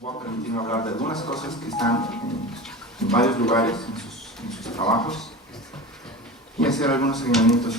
voy a permitirme hablar de algunas cosas que están en varios lugares en sus trabajos y hacer algunos señalamientos,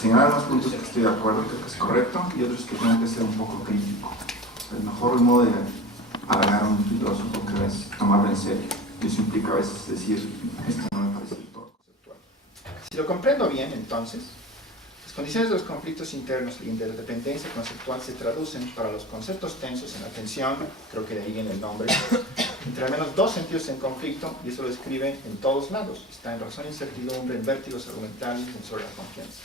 señalar los puntos que estoy de acuerdo, creo que es correcto, y otros que tengo que ser un poco crítico. El mejor modo de halagar a un filósofo que es tomarlo en serio, y eso implica a veces decir, esto no me parece del todo conceptual. Si lo comprendo bien, entonces, las condiciones de los conflictos internos y interdependencia conceptual se traducen para los conceptos tensos en la tensión, creo que de ahí viene el nombre, entre al menos dos sentidos en conflicto, y eso lo escribe en todos lados. Está en razón e incertidumbre, en vértigos argumentales, en sobre la confianza.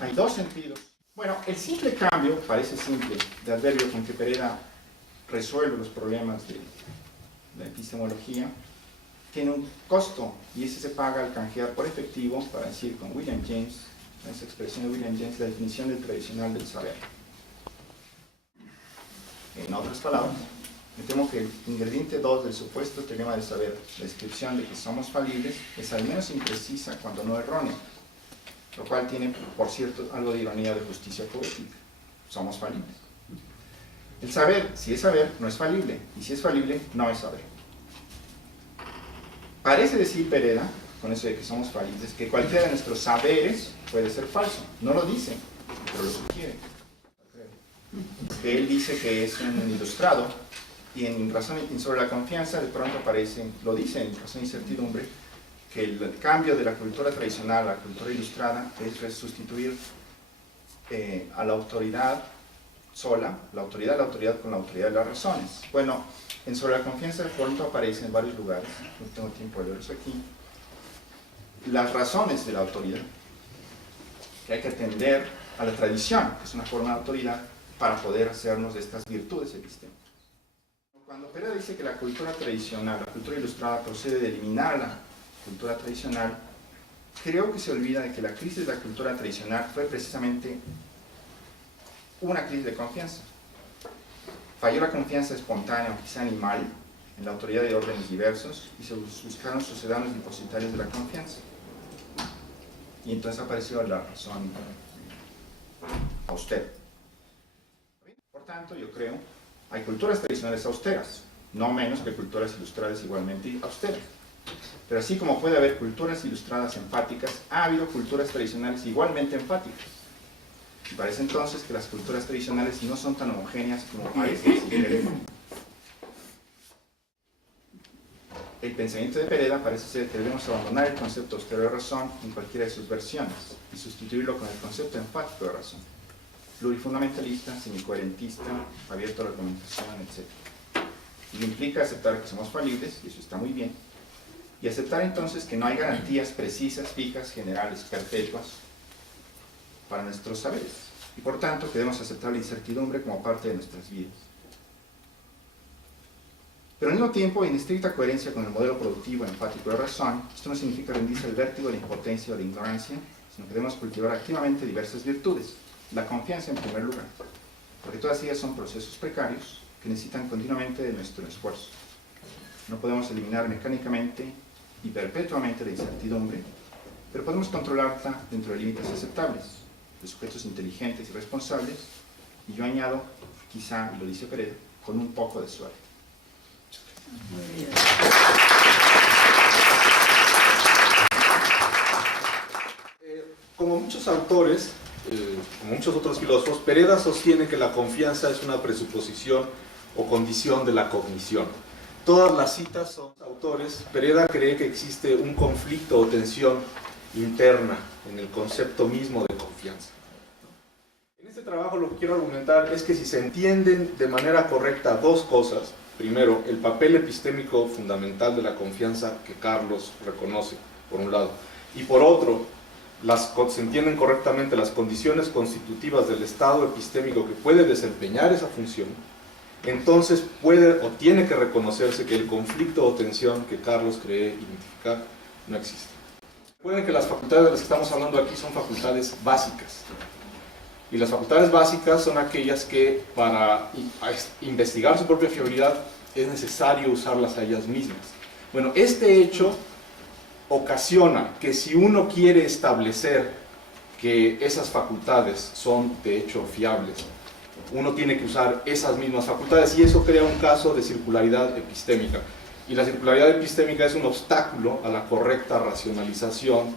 Hay dos sentidos. Bueno, el simple cambio, parece simple, de adverbio con que Pereda resuelve los problemas de la epistemología, tiene un costo, y ese se paga al canjear por efectivo, para decir con William James, esa expresión de William James, la definición del tradicional del saber. En otras palabras, me temo que el ingrediente 2 del supuesto teorema del saber, la descripción de que somos falibles, es al menos imprecisa cuando no errónea, lo cual tiene, por cierto, algo de ironía de justicia poética. Somos falibles. El saber, si es saber, no es falible, y si es falible, no es saber. Parece decir Pereda, con eso de que somos falibles, que cualquiera de nuestros saberes puede ser falso. No lo dice, pero lo sugiere. Que él dice que es un ilustrado, y en Razón y sobre la confianza de pronto aparece, lo dice en Razón e incertidumbre, que el cambio de la cultura tradicional a la cultura ilustrada es sustituir a la autoridad sola, la autoridad con la autoridad de las razones. Bueno, en Sobre la confianza de pronto aparece en varios lugares, no tengo tiempo de leer eso aquí, las razones de la autoridad, que hay que atender a la tradición, que es una forma de autoridad, para poder hacernos de estas virtudes epistémicas. Cuando Pereda dice que la cultura tradicional, la cultura ilustrada, procede de eliminar a la cultura tradicional, creo que se olvida de que la crisis de la cultura tradicional fue precisamente una crisis de confianza. Falló la confianza espontánea o quizá animal en la autoridad de órdenes diversos y se buscaron sucedáneos depositarios de la confianza. Y entonces apareció la razón austera. Por tanto, yo creo, hay culturas tradicionales austeras, no menos que culturas ilustradas igualmente austeras. Pero así como puede haber culturas ilustradas enfáticas, ha habido culturas tradicionales igualmente enfáticas. Y parece entonces que las culturas tradicionales no son tan homogéneas como parece. El pensamiento de Pereda parece ser que debemos abandonar el concepto austero de razón en cualquiera de sus versiones y sustituirlo con el concepto enfático de razón, plurifundamentalista, semicoherentista, abierto a la argumentación, etc. Y implica aceptar que somos falibles, y eso está muy bien, y aceptar entonces que no hay garantías precisas, fijas, generales, perpetuas para nuestros saberes, y por tanto que debemos aceptar la incertidumbre como parte de nuestras vidas. Pero al mismo tiempo, en estricta coherencia con el modelo productivo enfático de razón, esto no significa rendirse al vértigo de la impotencia o de la ignorancia, sino que debemos cultivar activamente diversas virtudes, la confianza en primer lugar, porque todas ellas son procesos precarios que necesitan continuamente de nuestro esfuerzo. No podemos eliminar mecánicamente y perpetuamente la incertidumbre, pero podemos controlarla dentro de límites aceptables, de sujetos inteligentes y responsables, y yo añado, quizá, y lo dice Pereda, con un poco de suerte. Muy bien. Como muchos autores, como muchos otros filósofos, Pereda sostiene que la confianza es una presuposición o condición de la cognición. Todas las citas son autores. Pereda cree que existe un conflicto o tensión interna en el concepto mismo de confianza. En este trabajo lo que quiero argumentar es que si se entienden de manera correcta dos cosas, primero, el papel epistémico fundamental de la confianza que Carlos reconoce, por un lado, y por otro, se entienden correctamente las condiciones constitutivas del estado epistémico que puede desempeñar esa función, entonces puede o tiene que reconocerse que el conflicto o tensión que Carlos cree identificar no existe. Recuerden que las facultades de las que estamos hablando aquí son facultades básicas. Y las facultades básicas son aquellas que para investigar su propia fiabilidad es necesario usarlas a ellas mismas. Bueno, este hecho ocasiona que si uno quiere establecer que esas facultades son de hecho fiables, uno tiene que usar esas mismas facultades y eso crea un caso de circularidad epistémica. Y la circularidad epistémica es un obstáculo a la correcta racionalización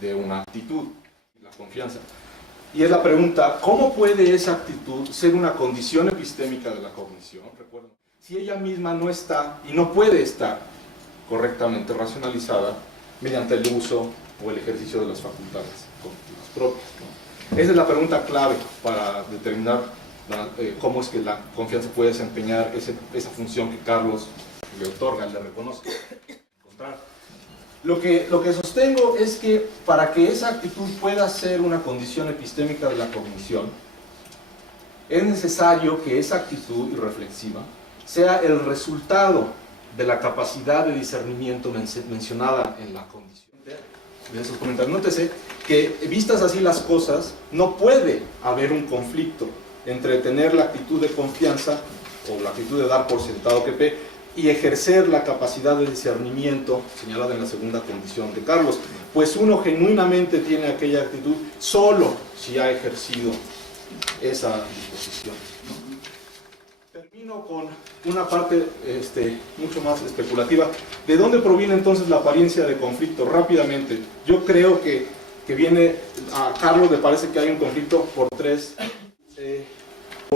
de una actitud, la confianza. Y es la pregunta, ¿cómo puede esa actitud ser una condición epistémica de la cognición? Recuerden, si ella misma no está y no puede estar correctamente racionalizada mediante el uso o el ejercicio de las facultades cognitivas propias, ¿no? Esa es la pregunta clave para determinar cómo es que la confianza puede desempeñar esa función que Carlos le otorga, le reconoce. Lo que sostengo es que para que esa actitud pueda ser una condición epistémica de la cognición, es necesario que esa actitud irreflexiva sea el resultado de la capacidad de discernimiento mencionada en la condición. De esos comentarios, nótese que vistas así las cosas, no puede haber un conflicto entre tener la actitud de confianza o la actitud de dar por sentado que P y ejercer la capacidad de discernimiento señalada en la segunda condición de Carlos, pues uno genuinamente tiene aquella actitud solo si ha ejercido esa disposición. Termino con una parte mucho más especulativa. ¿De dónde proviene entonces la apariencia de conflicto? Rápidamente, yo creo que viene, a Carlos le parece que hay un conflicto por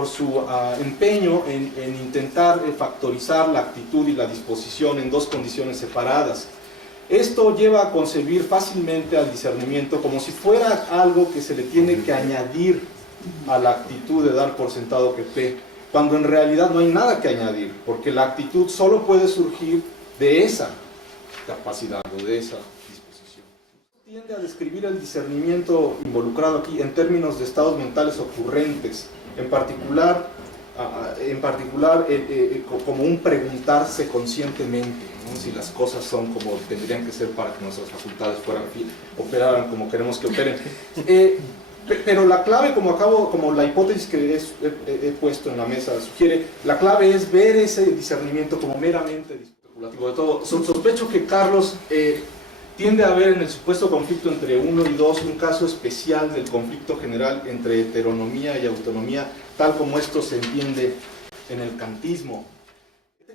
su empeño en intentar factorizar la actitud y la disposición en dos condiciones separadas. Esto lleva a concebir fácilmente al discernimiento como si fuera algo que se le tiene que añadir a la actitud de dar por sentado que P, cuando en realidad no hay nada que añadir, porque la actitud solo puede surgir de esa capacidad o de esa disposición. Tiende a describir el discernimiento involucrado aquí en términos de estados mentales ocurrentes, en particular como un preguntarse conscientemente, ¿no? Si las cosas son como tendrían que ser para que nuestras facultades operaran como queremos que operen. Pero la clave, como la hipótesis que he puesto en la mesa sugiere, la clave es ver ese discernimiento como meramente especulativo de todo. Sospecho que Carlos tiende a ver en el supuesto conflicto entre 1 y 2 un caso especial del conflicto general entre heteronomía y autonomía, tal como esto se entiende en el kantismo.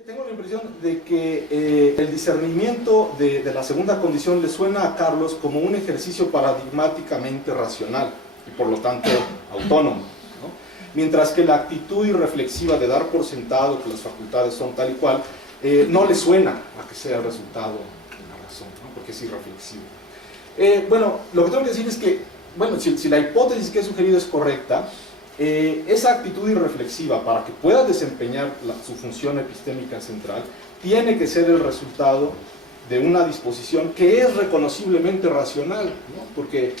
Tengo la impresión de que el discernimiento de la segunda condición le suena a Carlos como un ejercicio paradigmáticamente racional y por lo tanto autónomo, ¿no? Mientras que la actitud irreflexiva de dar por sentado que las facultades son tal y cual no le suena a que sea el resultado de la razón, ¿no? Porque es irreflexivo. Bueno, lo que tengo que decir es que, bueno, si la hipótesis que he sugerido es correcta, esa actitud irreflexiva, para que pueda desempeñar su función epistémica central, tiene que ser el resultado de una disposición que es reconociblemente racional, ¿no? Porque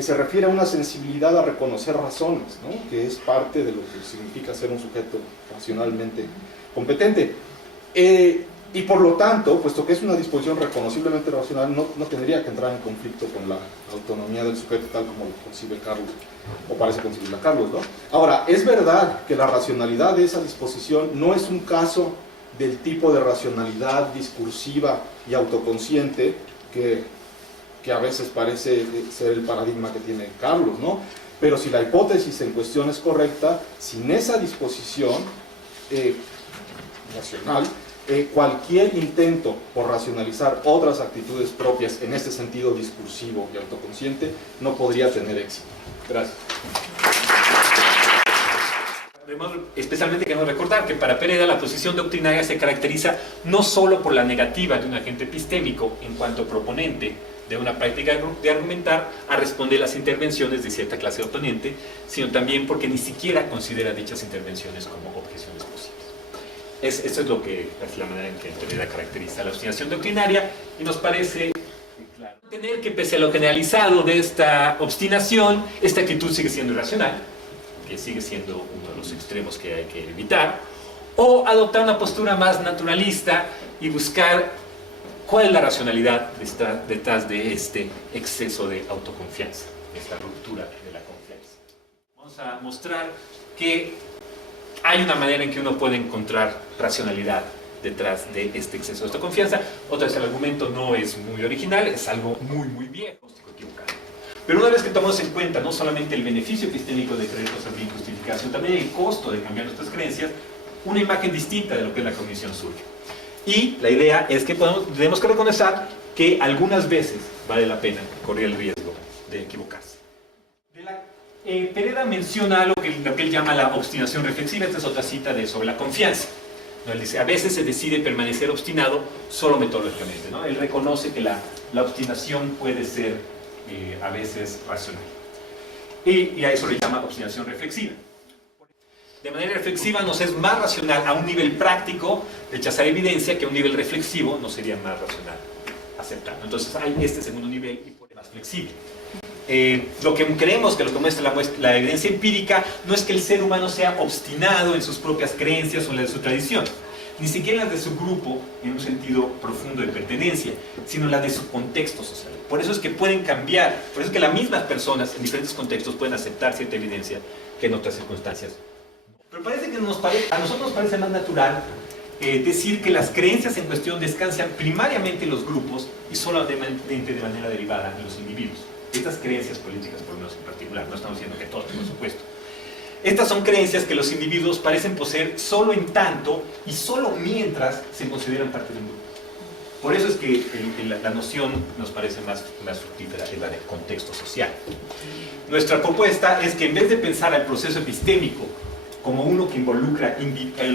se refiere a una sensibilidad a reconocer razones, ¿no? Que es parte de lo que significa ser un sujeto racionalmente competente. Y por lo tanto, puesto que es una disposición reconociblemente racional, no tendría que entrar en conflicto con la autonomía del sujeto tal como lo concibe Carlos, o parece concebirla Carlos, ¿no? Ahora, es verdad que la racionalidad de esa disposición no es un caso del tipo de racionalidad discursiva y autoconsciente que a veces parece ser el paradigma que tiene Carlos, ¿no? Pero si la hipótesis en cuestión es correcta, sin esa disposición racional, cualquier intento por racionalizar otras actitudes propias en este sentido discursivo y autoconsciente no podría tener éxito. Gracias. Especialmente queremos recordar que para Pereda la posición doctrinaria se caracteriza no solo por la negativa de un agente epistémico en cuanto proponente de una práctica de argumentar a responder las intervenciones de cierta clase de oponente, sino también porque ni siquiera considera dichas intervenciones como objeciones posibles. Esto es lo que es la manera en que Pereda caracteriza la obstinación doctrinaria y nos parece claro tener que, pese a lo generalizado de esta obstinación, esta actitud sigue siendo irracional, que sigue siendo uno de los extremos que hay que evitar, o adoptar una postura más naturalista y buscar cuál es la racionalidad detrás de este exceso de autoconfianza, esta ruptura de la confianza. Vamos a mostrar que hay una manera en que uno puede encontrar racionalidad detrás de este exceso de autoconfianza. Otra vez, el argumento no es muy original, es algo muy viejo, equivocado. Pero una vez que tomamos en cuenta no solamente el beneficio epistémico de creer cosas bien justificadas, sino también el costo de cambiar nuestras creencias, una imagen distinta de lo que es la cognición surge. Y la idea es que tenemos que reconocer que algunas veces vale la pena correr el riesgo de equivocarse. Pereda menciona lo que él llama la obstinación reflexiva. Esta es otra cita sobre la confianza. Él dice, a veces se decide permanecer obstinado solo metodológicamente, ¿no? Él reconoce que la obstinación puede ser a veces racional. Y a eso le llama obstinación reflexiva. De manera reflexiva nos es más racional a un nivel práctico rechazar evidencia que a un nivel reflexivo no sería más racional aceptarlo. Entonces hay este segundo nivel y por más flexible. Lo que creemos que lo que muestra la evidencia empírica no es que el ser humano sea obstinado en sus propias creencias o en la de su tradición, ni siquiera en las de su grupo en un sentido profundo de pertenencia, sino en las de su contexto social. Por eso es que pueden cambiar, por eso es que las mismas personas en diferentes contextos pueden aceptar cierta evidencia que en otras circunstancias. Pero parece que a nosotros nos parece más natural decir que las creencias en cuestión descansan primariamente en los grupos y solamente de manera derivada en los individuos. Estas creencias políticas, por lo menos en particular, no estamos diciendo que todas, por supuesto. Estas son creencias que los individuos parecen poseer solo en tanto y solo mientras se consideran parte de un grupo. Por eso es que la noción nos parece más fructífera, es la de contexto social. Nuestra propuesta es que en vez de pensar al proceso epistémico como uno que involucra,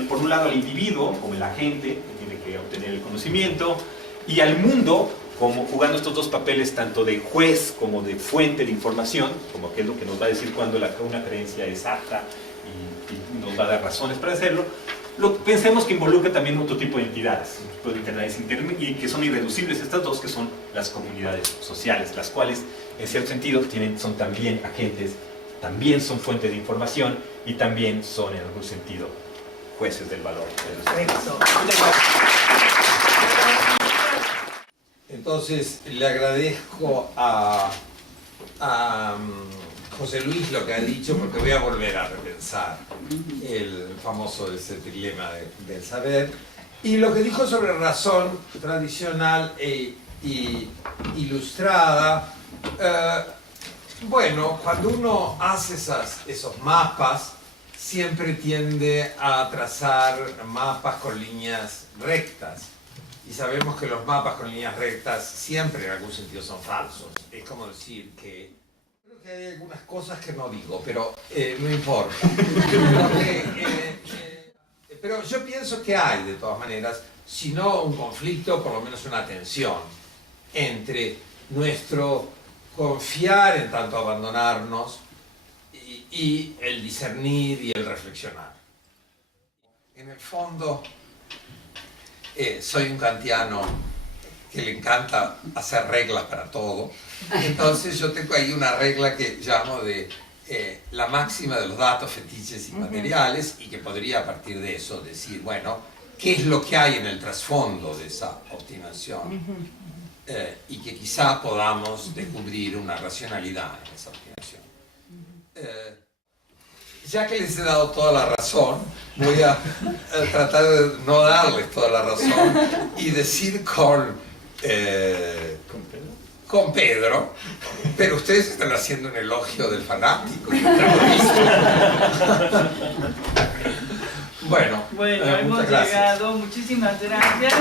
por un lado, al individuo, como el agente, que tiene que obtener el conocimiento, y al mundo, como jugando estos dos papeles tanto de juez como de fuente de información, como que es lo que nos va a decir cuando una creencia es apta y nos va a dar razones para hacerlo, pensemos que involucra también otro tipo de entidades, y que son irreducibles estas dos, que son las comunidades sociales, las cuales en cierto sentido son también agentes, también son fuente de información y también son en algún sentido jueces del valor. Entonces le agradezco a José Luis lo que ha dicho, porque voy a volver a repensar el famoso ese trilema del saber, y lo que dijo sobre razón tradicional e ilustrada. Bueno, cuando uno hace esos mapas, siempre tiende a trazar mapas con líneas rectas. Y sabemos que los mapas con líneas rectas siempre en algún sentido son falsos. Es como decir que... Creo que hay algunas cosas que no digo, pero no importa. Pero yo pienso que hay, de todas maneras, si no un conflicto, por lo menos una tensión entre nuestro confiar en tanto abandonarnos y el discernir y el reflexionar. En el fondo, soy un kantiano que le encanta hacer reglas para todo. Entonces yo tengo ahí una regla que llamo de la máxima de los datos fetiches y materiales, y que podría a partir de eso decir, bueno, ¿qué es lo que hay en el trasfondo de esa obstinación? Y que quizá podamos descubrir una racionalidad en esa obstinación. Ya que les he dado toda la razón, voy a tratar de no darles toda la razón y decir con Pedro, pero ustedes están haciendo un elogio del fanático y del terrorista. Bueno, hemos muchas gracias. llegado, muchísimas gracias.